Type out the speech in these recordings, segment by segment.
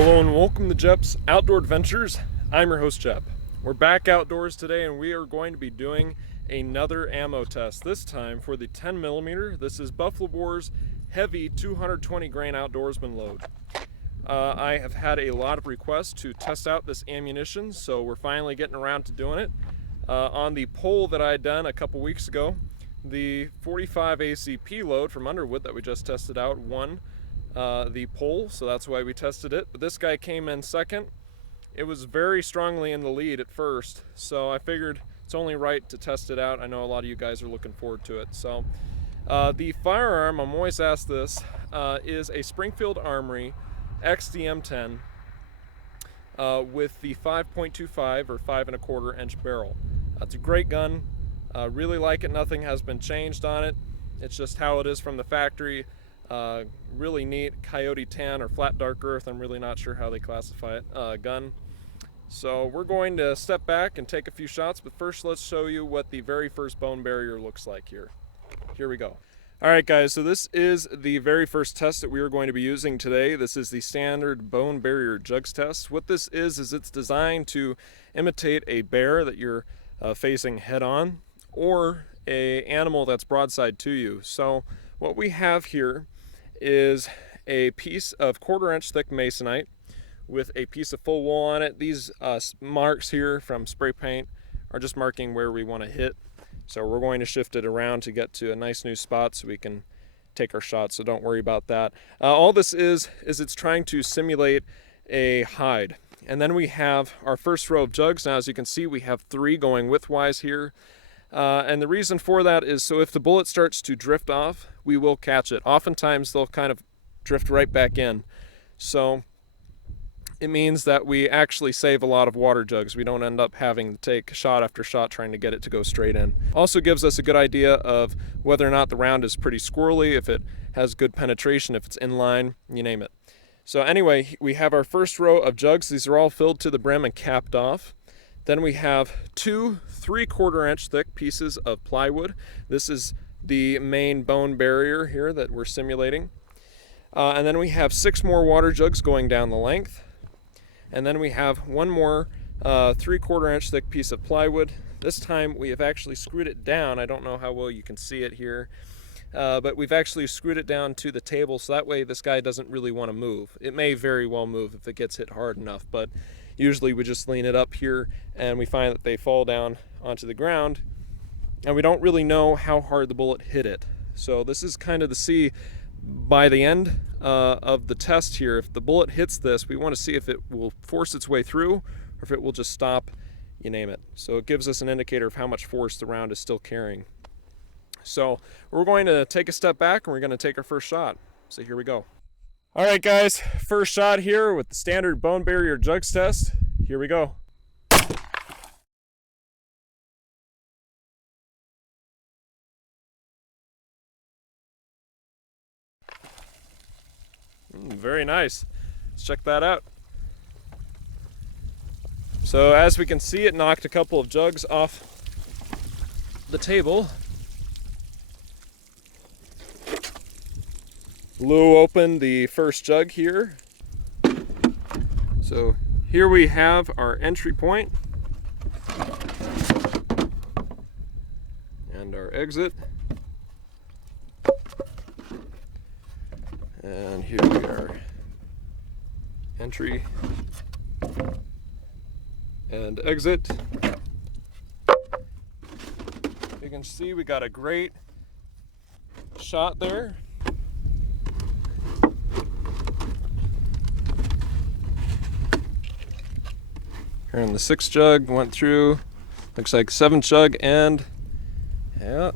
Hello and welcome to Jep's Outdoor Adventures. I'm your host Jep. We're back outdoors today and we are going to be doing another ammo test, this time for the 10mm. This is Buffalo Bore's heavy 220 grain outdoorsman load. I have had a lot of requests to test out this ammunition, so we're finally getting around to doing it. On the poll that I had done a couple weeks ago, the 45 ACP load from Underwood that we just tested out won the poll, so that's why we tested it. But this guy came in second. It was very strongly in the lead at first, so I figured it's only right to test it out. I know a lot of you guys are looking forward to it. So the firearm, I'm always asked this, is a Springfield Armory XDM10 with the 5.25 or 5 1/4 inch barrel. It's a great gun. Really like it. Nothing has been changed on it. It's just how it is from the factory. Really neat coyote tan or flat dark earth, I'm really not sure how they classify it, gun. So we're going to step back and take a few shots, but first let's show you what the very first bone barrier looks like here. Here we go. Alright guys, so this is the very first test that we are going to be using today. This is the standard bone barrier jugs test. What this is it's designed to imitate a bear that you're facing head on, or a animal that's broadside to you. So what we have here is a piece of 1/4 inch thick masonite with a piece of full wool on it. These marks here from spray paint are just marking where we want to hit. So we're going to shift it around to get to a nice new spot so we can take our shots, so don't worry about that. All this is it's trying to simulate a hide. And then we have our first row of jugs. Now as you can see, we have 3 going widthwise here. And the reason for that is so if the bullet starts to drift off, we will catch it. Oftentimes they'll kind of drift right back in. So it means that we actually save a lot of water jugs. We don't end up having to take shot after shot trying to get it to go straight in. Also gives us a good idea of whether or not the round is pretty squirrely, if it has good penetration, if it's in line, you name it. So anyway, we have our first row of jugs. These are all filled to the brim and capped off. Then we have 2 3/4 inch thick pieces of plywood. This is the main bone barrier here that we're simulating. And then we have 6 more water jugs going down the length. And then we have 1 more 3/4 inch thick piece of plywood. This time we have actually screwed it down. I don't know how well you can see it here, but we've actually screwed it down to the table, so that way this guy doesn't really want to move. It may very well move if it gets hit hard enough, but usually we just lean it up here and we find that they fall down onto the ground and we don't really know how hard the bullet hit it. So this is kind of to see by the end of the test here, if the bullet hits this, we want to see if it will force its way through or if it will just stop, you name it. So it gives us an indicator of how much force the round is still carrying. So we're going to take a step back and we're going to take our first shot. So here we go. All right guys, first shot here with the standard bone barrier jugs test. Here we go. Very nice. Let's check that out. So as we can see, it knocked a couple of jugs off the table. Blew open the first jug here. So here we have our entry point and our exit. And here we are, entry and exit. You can see we got a great shot there. Here in the 6th jug, went through, looks like 7th jug, and yeah,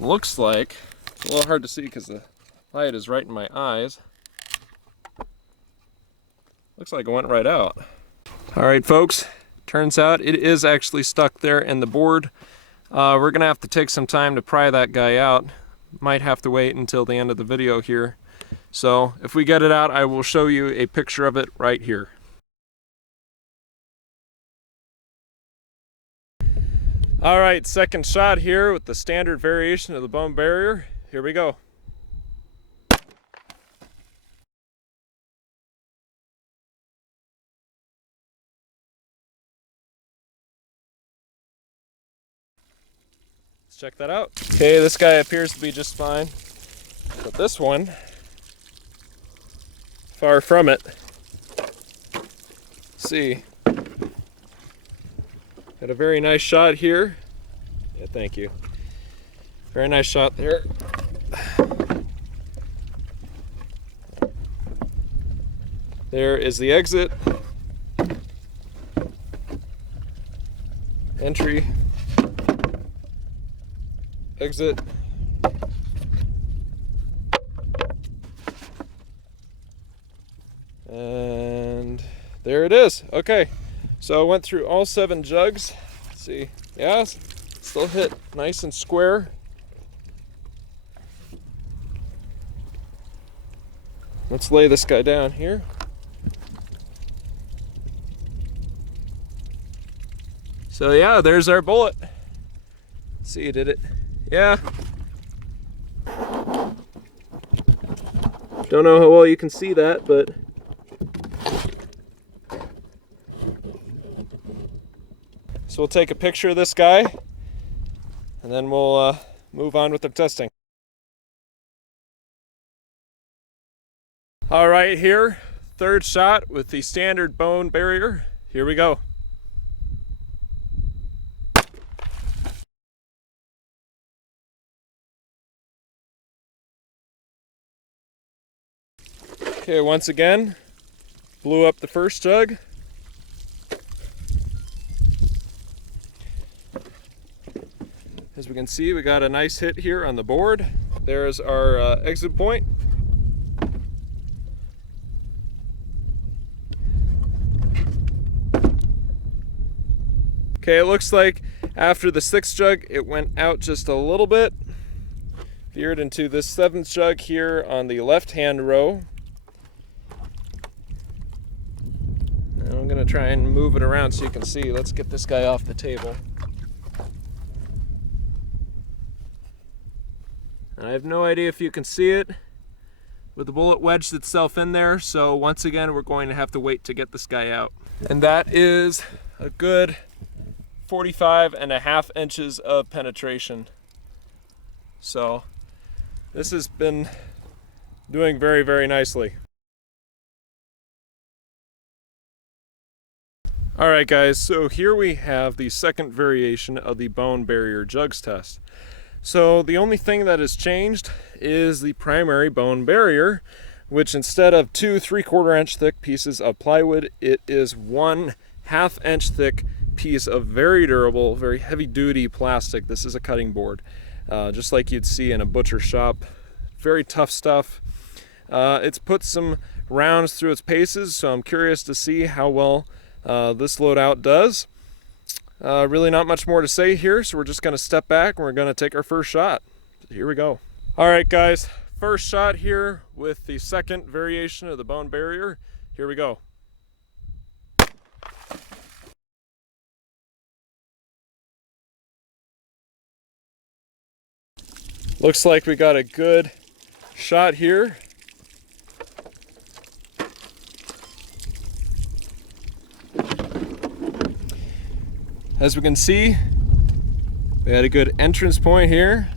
looks like, it's a little hard to see because the light is right in my eyes. Looks like it went right out. All right folks, turns out it is actually stuck there in the board. We're gonna have to take some time to pry that guy out. Might have to wait until the end of the video here. So if we get it out, I will show you a picture of it right here. All right, second shot here with the standard variation of the bone barrier. Here we go. let's check that out. Okay, this guy appears to be just fine, but this one, far from it. Let's see. Got a very nice shot here. Yeah, thank you. Very nice shot there. There is the exit. Entry. Exit. And there it is. Okay, so I went through all 7 jugs. Let's see, yeah, still hit nice and square. Let's lay this guy down here. So yeah, there's our bullet. Let's see, did it? Yeah. Don't know how well you can see that, but so we'll take a picture of this guy and then we'll move on with the testing. All right, here, 3rd shot with the standard bone barrier. Here we go. Okay, once again, blew up the first jug. As we can see, we got a nice hit here on the board. There's our exit point. Okay, it looks like after the 6th jug, it went out just a little bit. Veered into this 7th jug here on the left-hand row. And I'm gonna try and move it around so you can see. Let's get this guy off the table. And I have no idea if you can see it with the bullet wedged itself in there. So once again, we're going to have to wait to get this guy out. And that is a good 45.5 inches of penetration. So this has been doing very, very nicely. All right, guys, so here we have the 2nd variation of the bone barrier jugs test. So the only thing that has changed is the primary bone barrier, which instead of 2 3/4 inch thick pieces of plywood, it is 1 1/2 inch thick piece of very durable, very heavy duty plastic. This is a cutting board, just like you'd see in a butcher shop. Very tough stuff. It's put some rounds through its paces, so I'm curious to see how well this loadout does. Really not much more to say here, so we're just going to step back and we're going to take our first shot. Here we go. All right, guys, first shot here with the 2nd variation of the bone barrier. Here we go. Looks like we got a good shot here. As we can see, we had a good entrance point here.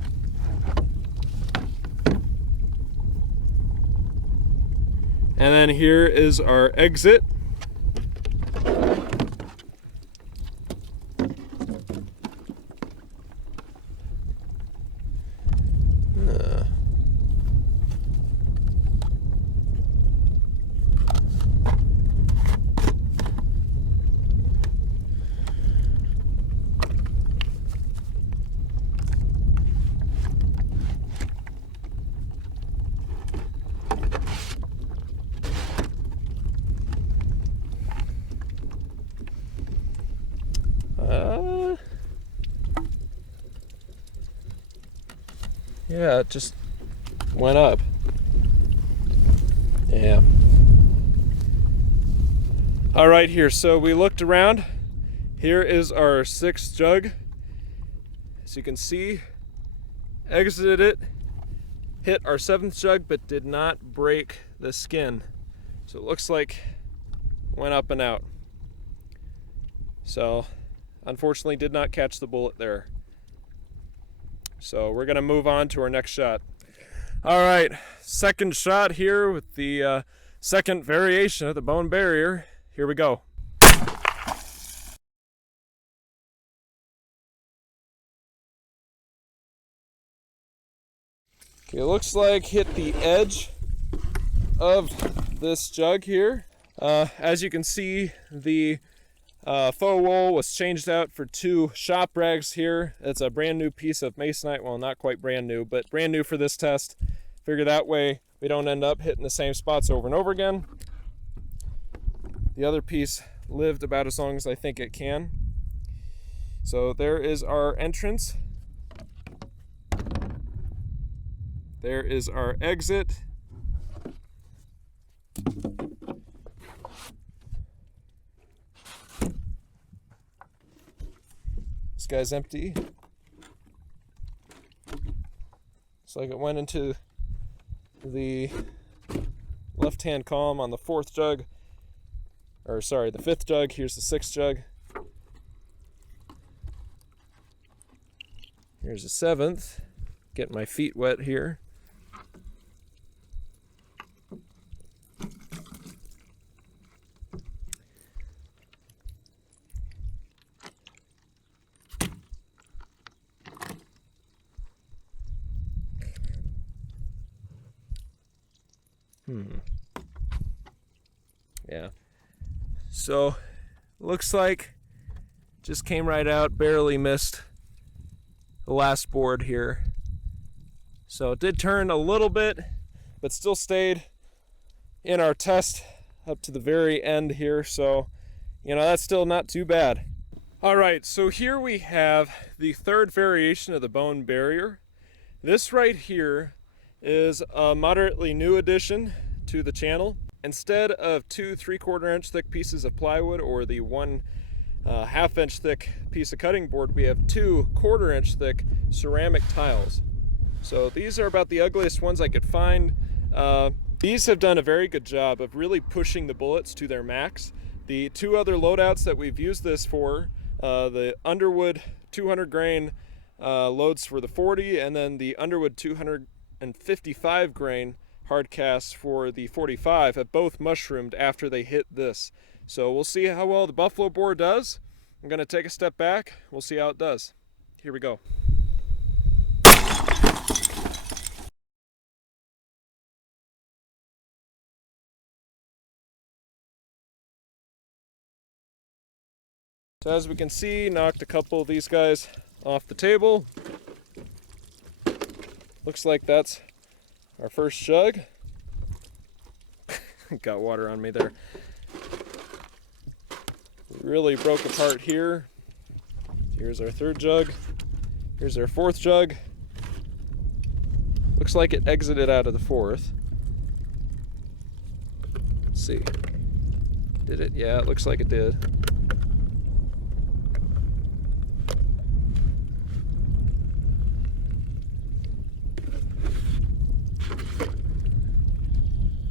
And then here is our exit. Yeah, it just went up. Yeah. All right, here, so we looked around. Here is our 6th jug. As you can see, exited it, hit our 7th jug, but did not break the skin. So it looks like it went up and out. So, unfortunately, did not catch the bullet there. So we're gonna move on to our next shot. All right, second shot here with the second variation of the bone barrier. Here we go. Okay, it looks like hit the edge of this jug here. As you can see, the faux wool was changed out for 2 shop rags here. It's a brand new piece of masonite. Well, not quite brand new, but brand new for this test. Figure that way we don't end up hitting the same spots over and over again. The other piece lived about as long as I think it can. So there is our entrance. There is our exit. This guy's empty. Looks like it went into the left-hand column on the 4th jug. Or sorry, the 5th jug. Here's the 6th jug. Here's the 7th. Getting my feet wet here. Yeah. So, looks like just came right out, barely missed the last board here. So it did turn a little bit, but still stayed in our test up to the very end here. So, that's still not too bad. All right, so here we have the 3rd variation of the bone barrier. This right here is a moderately new addition to the channel. Instead of 2 3/4 inch thick pieces of plywood or the 1 1/2 inch thick piece of cutting board, we have 2 1/4 inch thick ceramic tiles. So these are about the ugliest ones I could find. These have done a very good job of really pushing the bullets to their max. The 2 other loadouts that we've used this for, the Underwood 200 grain loads for the 40, and then the Underwood 255 grain hardcasts for the 45, have both mushroomed after they hit this. So we'll see how well the buffalo boar does. I'm going to take a step back. We'll see how it does. Here we go. So as we can see, knocked a couple of these guys off the table. Looks like that's our first jug. Got water on me there. Really broke apart here. Here's our 3rd jug. Here's our 4th jug. Looks like it exited out of the 4th. Let's see. Did it? Yeah, it looks like it did.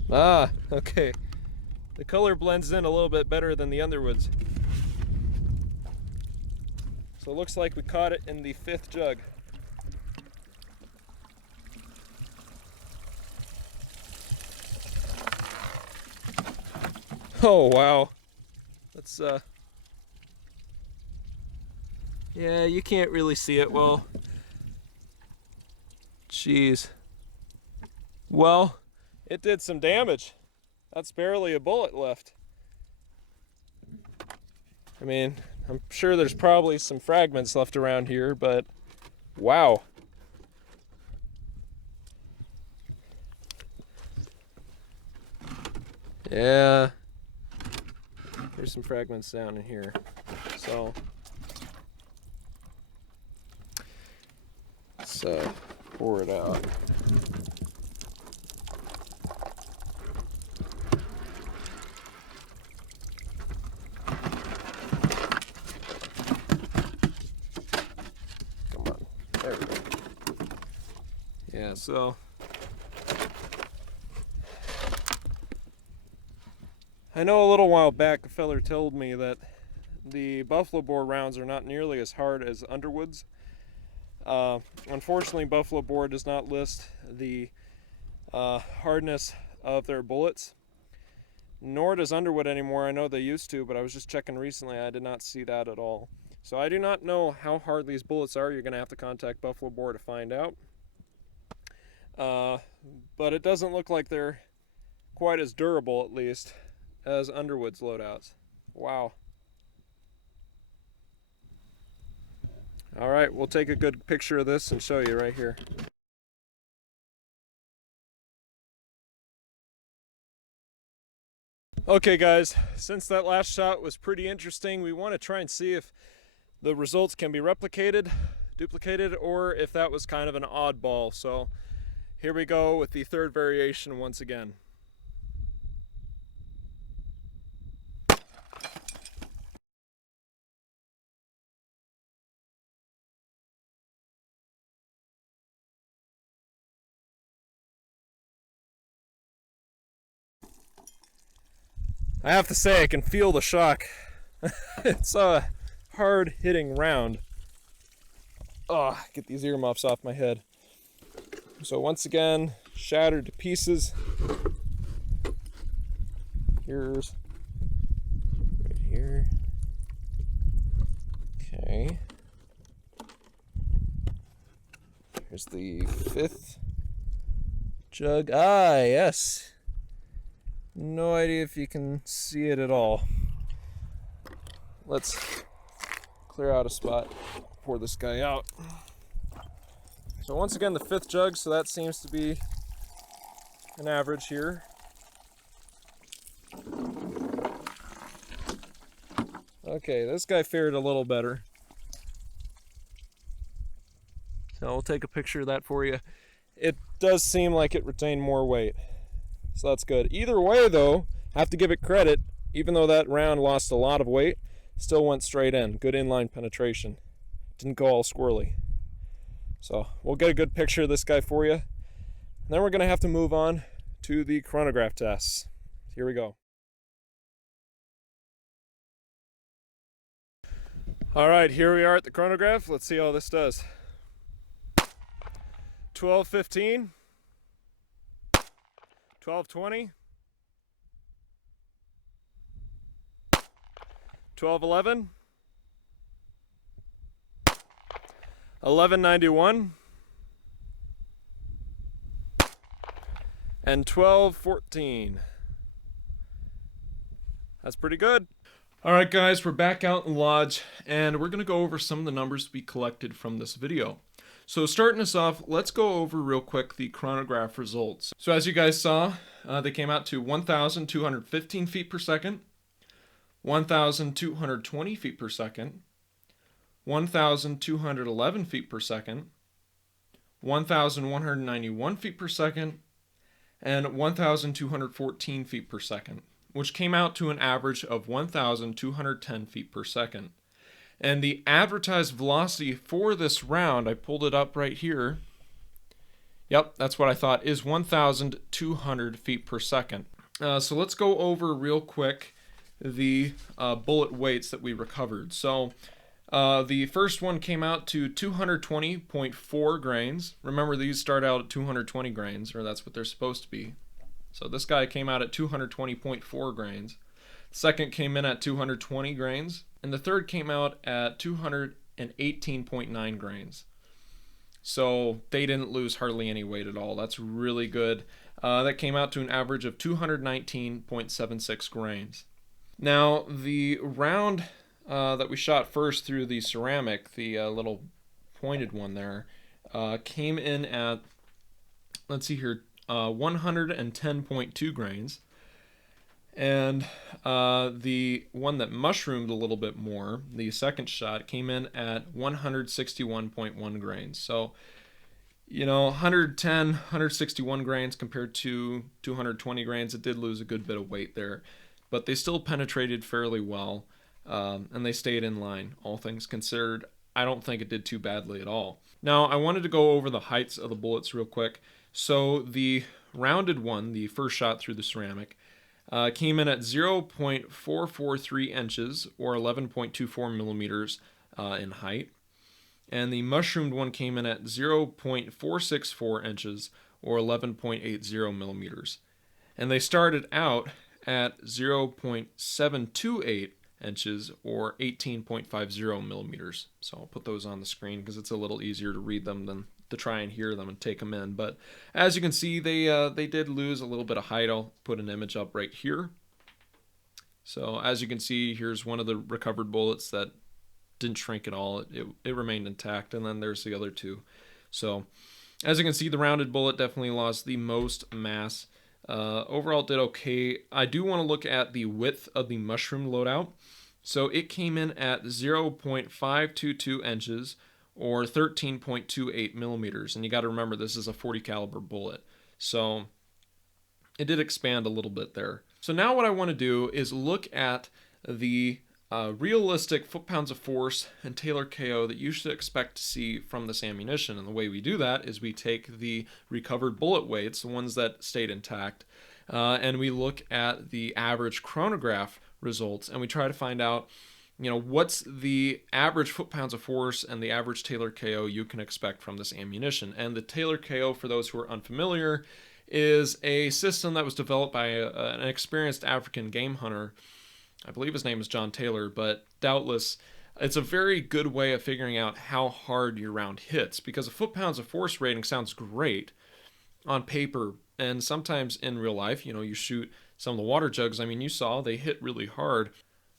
Ah, okay. The color blends in a little bit better than the Underwoods. So it looks like we caught it in the 5th jug. Oh, wow. That's, yeah, you can't really see it well. Jeez. Well, it did some damage. That's barely a bullet left. I mean, I'm sure there's probably some fragments left around here, but wow. Yeah. There's some fragments down in here. So let's pour it out. Yeah, so I know a little while back a feller told me that the buffalo boar rounds are not nearly as hard as Underwoods. Unfortunately, Buffalo Bore does not list the hardness of their bullets, nor does Underwood anymore. I know they used to, but I was just checking recently. I did not see that at all. So I do not know how hard these bullets are. You're going to have to contact Buffalo Bore to find out. But it doesn't look like they're quite as durable, at least, as Underwood's loadouts. Wow. All right, we'll take a good picture of this and show you right here. Okay guys, since that last shot was pretty interesting, we want to try and see if the results can be replicated, duplicated, or if that was kind of an oddball. So here we go with the third variation once again. I have to say, I can feel the shock. It's a hard hitting round. Oh, get these earmuffs off my head. So once again, shattered to pieces. Here's right here. Okay. Here's the fifth jug. Ah, yes. No idea if you can see it at all. Let's clear out a spot, pour this guy out. So once again, the fifth jug, so that seems to be an average here. Okay, this guy fared a little better. So I'll take a picture of that for you. It does seem like it retained more weight. So that's good. Either way though, I have to give it credit, even though that round lost a lot of weight, still went straight in. Good inline penetration. Didn't go all squirrely. So we'll get a good picture of this guy for you. And then we're gonna have to move on to the chronograph tests. Here we go. All right, here we are at the chronograph. Let's see how this does. 12:15. 12:20, 12:11, 11:91, and 12:14. That's pretty good. All right, guys, we're back out in Lodge, and we're going to go over some of the numbers we collected from this video. So starting us off, let's go over real quick the chronograph results. So as you guys saw, they came out to 1,215 feet per second, 1,220 feet per second, 1,211 feet per second, 1,191 feet per second, and 1,214 feet per second, which came out to an average of 1,210 feet per second. And the advertised velocity for this round, I pulled it up right here. Yep, that's what I thought, is 1,200 feet per second. So let's go over real quick the bullet weights that we recovered. So the first one came out to 220.4 grains. Remember, these start out at 220 grains, or that's what they're supposed to be. So this guy came out at 220.4 grains. The second came in at 220 grains. And the third came out at 218.9 grains. So they didn't lose hardly any weight at all. That's really good. That came out to an average of 219.76 grains. Now, the round that we shot first through the ceramic, the little pointed one there, came in at, let's see here, 110.2 grains. And the one that mushroomed a little bit more, the second shot, came in at 161.1 grains. So, 110, 161 grains compared to 220 grains, it did lose a good bit of weight there. But they still penetrated fairly well, and they stayed in line, all things considered. I don't think it did too badly at all. Now, I wanted to go over the heights of the bullets real quick. So the rounded one, the first shot through the ceramic, came in at 0.443 inches or 11.24 millimeters in height. and the mushroomed one came in at 0.464 inches or 11.80 millimeters. And they started out at 0.728 inches or 18.50 millimeters. So I'll put those on the screen because it's a little easier to read them than to try and hear them and take them in. But as you can see, they did lose a little bit of height. I'll put an image up right here. So as you can see, here's one of the recovered bullets that didn't shrink at all. It remained intact, and then there's the other two. So as you can see, the rounded bullet definitely lost the most mass. Overall it did okay. I do want to look at the width of the mushroom loadout. So it came in at 0.522 inches or 13.28 millimeters. And you got to remember, this is a 40 caliber bullet. So it did expand a little bit there. So now what I want to do is look at the realistic foot-pounds of force and Taylor KO that you should expect to see from this ammunition. And the way we do that is we take the recovered bullet weights, the ones that stayed intact, and we look at the average chronograph results, and we try to find out, what's the average foot-pounds of force and the average Taylor KO you can expect from this ammunition. And the Taylor KO, for those who are unfamiliar, is a system that was developed by an experienced African game hunter. I believe his name is John Taylor, but doubtless it's a very good way of figuring out how hard your round hits, because a foot-pounds of force rating sounds great on paper, and sometimes in real life, you shoot some of the water jugs, you saw they hit really hard,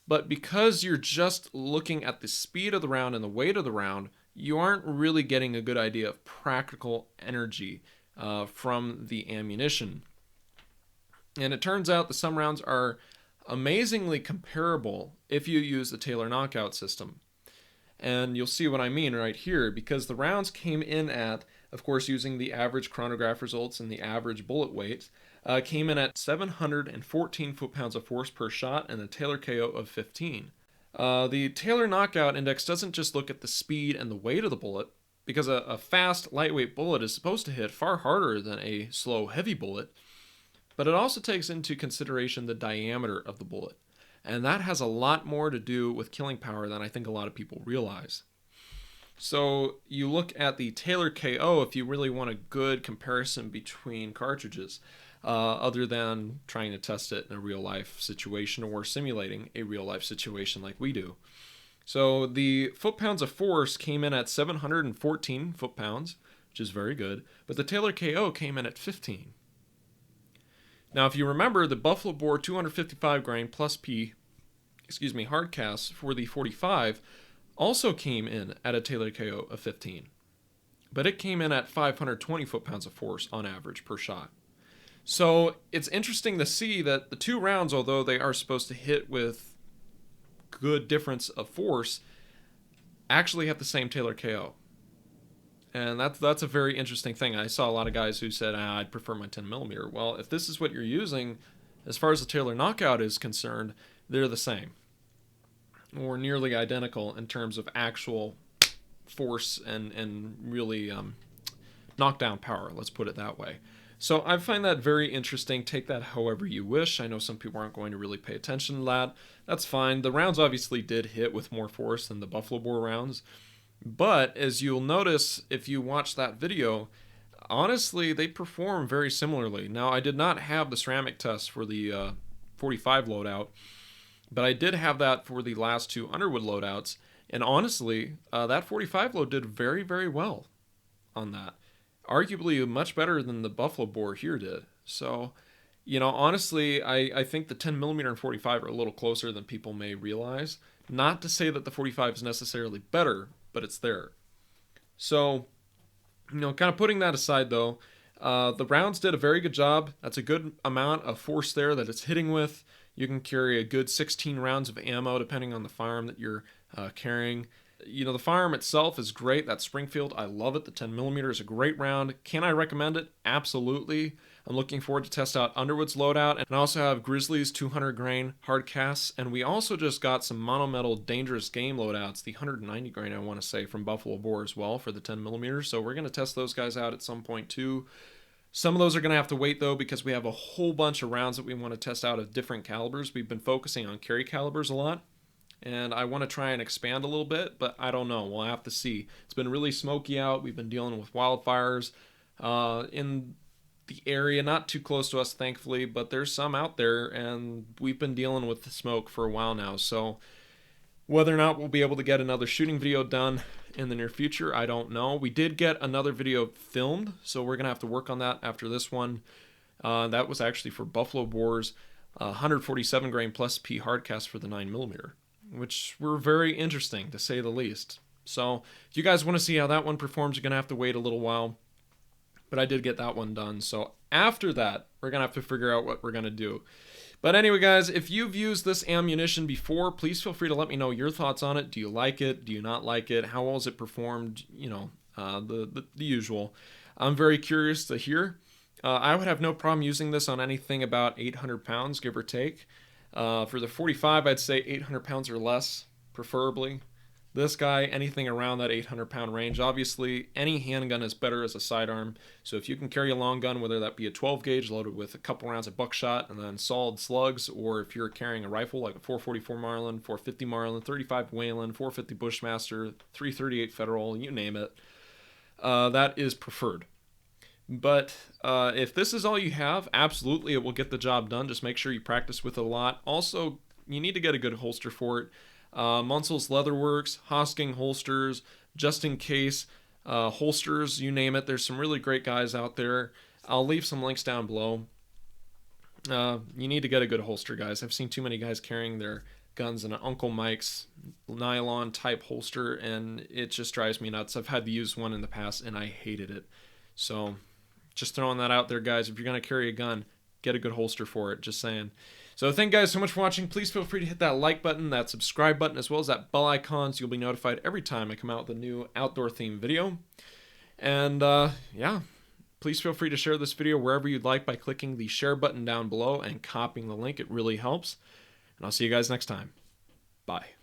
but because you're just looking at the speed of the round and the weight of the round, you aren't really getting a good idea of practical energy from the ammunition. And it turns out that some rounds are amazingly comparable if you use the Taylor knockout system. And you'll see what I mean right here, because the rounds came in at, of course, using the average chronograph results and the average bullet weight, came in at 714 foot-pounds of force per shot and a Taylor KO of 15. The Taylor knockout index doesn't just look at the speed and the weight of the bullet, because a fast, lightweight bullet is supposed to hit far harder than a slow, heavy bullet, but it also takes into consideration the diameter of the bullet. And that has a lot more to do with killing power than I think a lot of people realize. So you look at the Taylor KO if you really want a good comparison between cartridges, other than trying to test it in a real life situation or simulating a real life situation like we do. So the foot-pounds of force came in at 714 foot-pounds, which is very good, but the Taylor KO came in at 15. Now, if you remember, the Buffalo Bore 255 grain plus P, Hardcasts for the 45 also came in at a Taylor KO of 15, but it came in at 520 foot-pounds of force on average per shot. So it's interesting to see that the two rounds, although they are supposed to hit with good difference of force, actually have the same Taylor KO. And that's a very interesting thing. I saw a lot of guys who said, I'd prefer my 10mm. Well, if this is what you're using, as far as the Taylor knockout is concerned, they're the same, or nearly identical in terms of actual force and really knockdown power, let's put it that way. So I find that very interesting. Take that however you wish. I know some people aren't going to really pay attention to that. That's fine. The rounds obviously did hit with more force than the Buffalo Bore rounds. But as you'll notice if you watch that video, honestly, they perform very similarly. Now, I did not have the ceramic test for the 45 loadout, but I did have that for the last two Underwood loadouts. And honestly, that 45 load did very, very well on that. Arguably much better than the Buffalo Bore here did. So, honestly, I think the 10mm and 45 are a little closer than people may realize. Not to say that the 45 is necessarily better, but it's there. So, kind of putting that aside though, the rounds did a very good job. That's a good amount of force there that it's hitting with. You can carry a good 16 rounds of ammo depending on the firearm that you're carrying. The firearm itself is great. That Springfield, I love it. The 10mm is a great round. Can I recommend it? Absolutely. I'm looking forward to test out Underwood's loadout, and I also have Grizzly's 200 grain Hardcasts, and we also just got some monometal dangerous game loadouts, the 190 grain I want to say, from Buffalo Bore as well for the 10mm. So we're going to test those guys out at some point too. Some of those are going to have to wait though, because we have a whole bunch of rounds that we want to test out of different calibers. We've been focusing on carry calibers a lot. and I want to try and expand a little bit, but I don't know. We'll have to see. It's been really smoky out. We've been dealing with wildfires in the area, not too close to us, thankfully, but there's some out there, and we've been dealing with the smoke for a while now. So whether or not we'll be able to get another shooting video done in the near future, I don't know. We did get another video filmed, so we're going to have to work on that after this one. That was actually for buffalo boars, 147 grain plus P hardcast for the 9mm, which were very interesting to say the least. So if you guys want to see how that one performs, you're going to have to wait a little while. But I did get that one done. So after that, we're going to have to figure out what we're going to do. But anyway, guys, if you've used this ammunition before, please feel free to let me know your thoughts on it. Do you like it? Do you not like it? How well has it performed? You know, the usual. I'm very curious to hear. I would have no problem using this on anything about 800 pounds, give or take. For the 45, I'd say 800 pounds or less, preferably. This guy, anything around that 800-pound range. Obviously, any handgun is better as a sidearm. So if you can carry a long gun, whether that be a 12 gauge loaded with a couple rounds of buckshot and then solid slugs, or if you're carrying a rifle like a 444 Marlin, 450 Marlin, 35 Whalen, 450 Bushmaster, 338 Federal, you name it, that is preferred. But if this is all you have, absolutely it will get the job done. Just make sure you practice with it a lot. Also, you need to get a good holster for it. Munsel's Leatherworks, Hosking holsters, just in case holsters, you name it. There's some really great guys out there. I'll leave some links down below. You need to get a good holster, guys. I've seen too many guys carrying their guns in an Uncle Mike's nylon type holster, and it just drives me nuts. I've had to use one in the past, and I hated it. So just throwing that out there, guys. If you're going to carry a gun, get a good holster for it. Just saying. So thank you guys so much for watching. Please feel free to hit that like button, that subscribe button, as well as that bell icon, so you'll be notified every time I come out with a new outdoor themed video. And yeah, please feel free to share this video wherever you'd like by clicking the share button down below and copying the link. It really helps. And I'll see you guys next time. Bye.